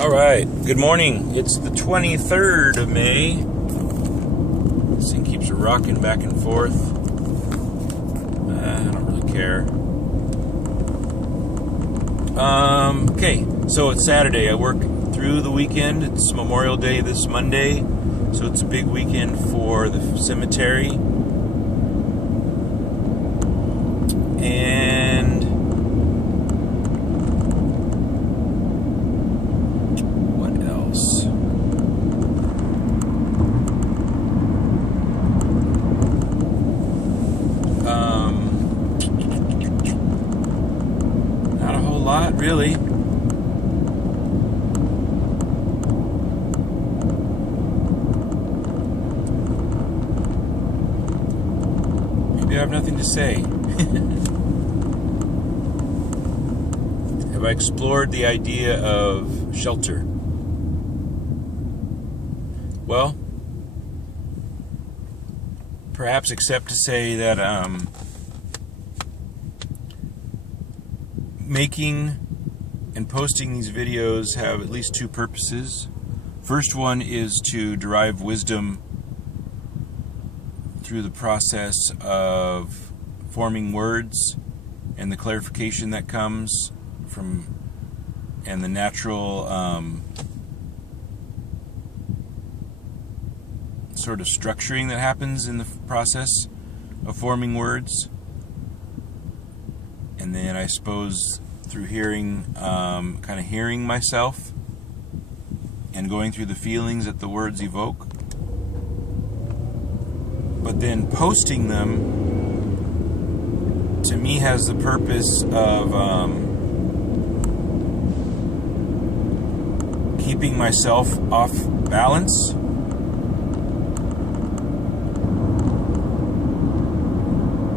All right, good morning. It's the 23rd of May. This thing keeps rocking back and forth. I don't really care. Okay, so it's Saturday. I work through the weekend. It's Memorial Day this Monday, so it's a big weekend for the cemetery. And what else? Not a whole lot, really. Maybe I have nothing to say. Have I explored the idea of shelter? Well, perhaps except to say that making and posting these videos have at least two purposes. First one is to derive wisdom through the process of forming words and the clarification that comes from, and the natural sort of structuring that happens in the process of forming words. And then I suppose through hearing, kind of hearing myself and going through the feelings that the words evoke. But then posting them, to me, has the purpose of keeping myself off balance.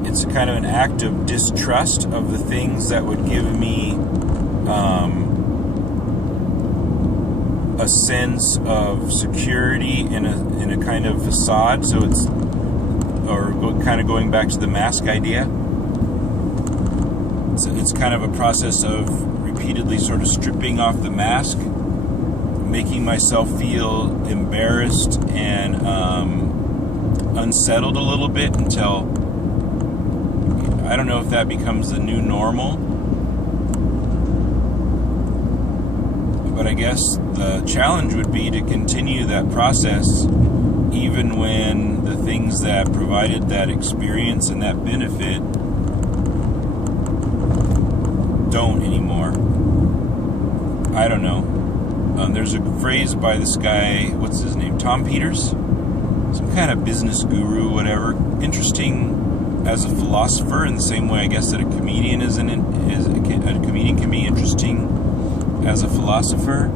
It's a kind of an act of distrust of the things that would give me a sense of security in a kind of facade. So it's, kind of going back to the mask idea. It's kind of a process of repeatedly sort of stripping off the mask, making myself feel embarrassed and unsettled a little bit until, I don't know if that becomes the new normal. But I guess the challenge would be to continue that process even when the things that provided that experience and that benefit don't anymore. I don't know. There's a phrase by this guy, what's his name? Tom Peters? Some kind of business guru, whatever. Interesting as a philosopher, in the same way I guess that a comedian a comedian can be interesting as a philosopher.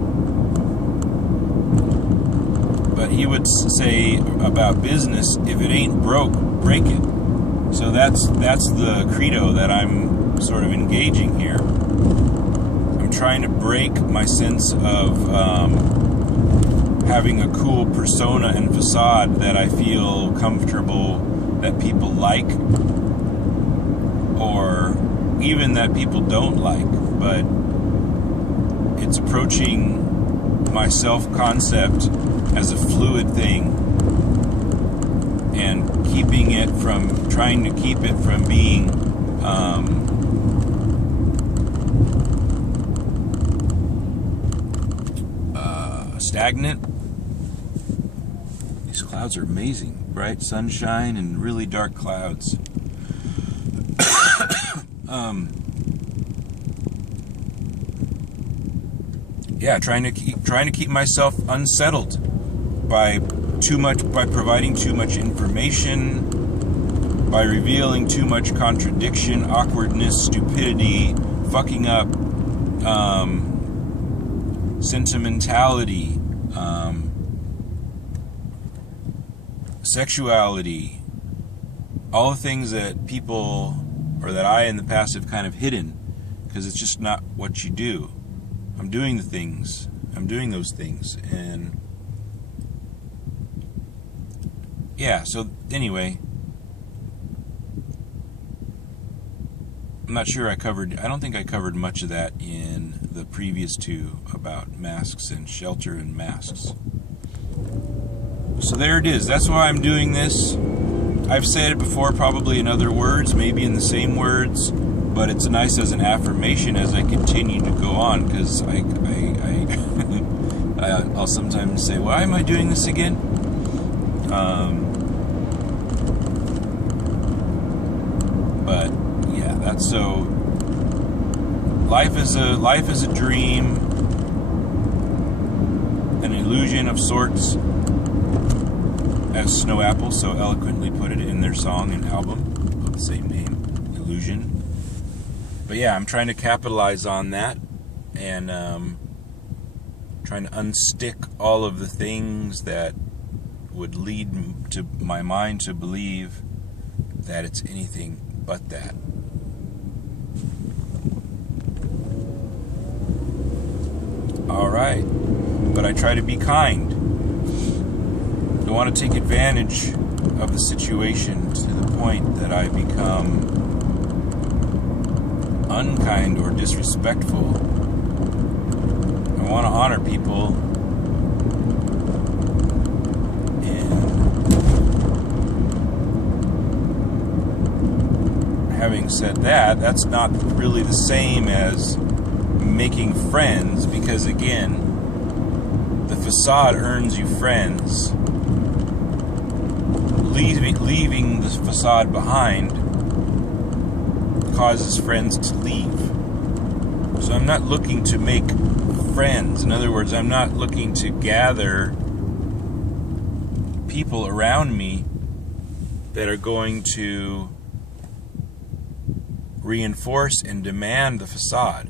But he would say about business, if it ain't broke, break it. So that's the credo that I'm sort of engaging here. I'm trying to break my sense of having a cool persona and facade that I feel comfortable that people like, or even that people don't like. But it's approaching my self-concept as a fluid thing and trying to keep it from being stagnant. These clouds are amazing. Bright sunshine and really dark clouds. Yeah, trying to keep myself unsettled by providing too much information, by revealing too much contradiction, awkwardness, stupidity, fucking up, sentimentality, sexuality, all the things that people, or that I in the past have kind of hidden, because it's just not what you do. I'm doing those things, and yeah, so anyway, I'm not sure I don't think I covered much of that in the previous two about masks and shelter and masks. So there it is. That's why I'm doing this. I've said it before, probably in other words, maybe in the same words, but it's nice as an affirmation as I continue to go on, because I'll sometimes say, why am I doing this again? But yeah, that's so. Life is a dream, an illusion of sorts, as Snow Apple so eloquently put it in their song and album of the same name, Illusion. But yeah, I'm trying to capitalize on that, and trying to unstick all of the things that would lead to my mind to believe that it's anything but that. Alright, but I try to be kind. Don't want to take advantage of the situation to the point that I become unkind or disrespectful. I want to honor people, and having said that, that's not really the same as making friends, because again, the facade earns you friends. Leaving the facade behind causes friends to leave. So I'm not looking to make friends. In other words, I'm not looking to gather people around me that are going to reinforce and demand the facade.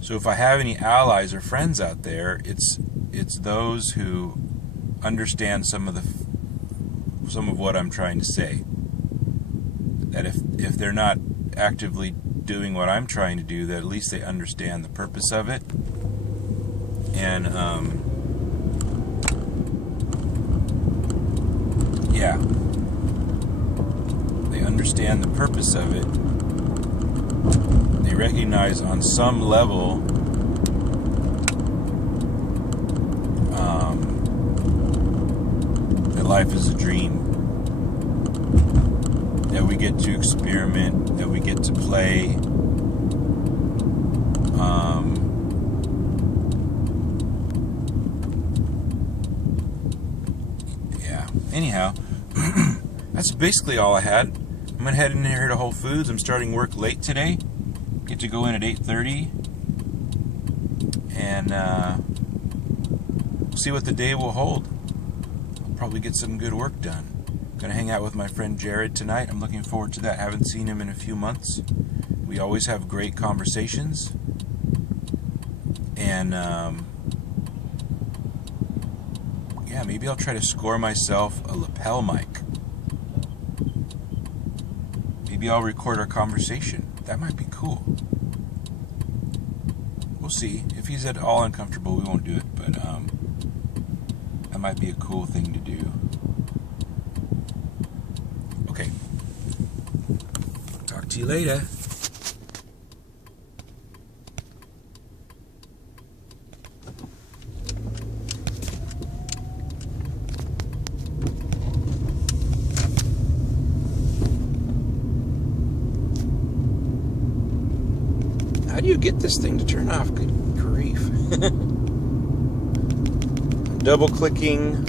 So if I have any allies or friends out there, it's those who understand some of what I'm trying to say. That if they're not actively doing what I'm trying to do, that at least they understand the purpose of it, and yeah, they understand the purpose of it. They recognize on some level that life is a dream, that we get to experiment, that we get to play. Yeah. Anyhow, that's basically all I had. I'm gonna head in here to Whole Foods. I'm starting work late today. Get to go in at 8:30, and see what the day will hold. I'll probably get some good work done. Gonna hang out with my friend Jared tonight. I'm looking forward to that. Haven't seen him in a few months. We always have great conversations, and yeah, maybe I'll try to score myself a lapel mic. Maybe I'll record our conversation. That might be cool. We'll see. If he's at all uncomfortable, we won't do it, but that might be a cool thing to do. Okay. Talk to you later. How do you get this thing to turn off? Good grief. Double clicking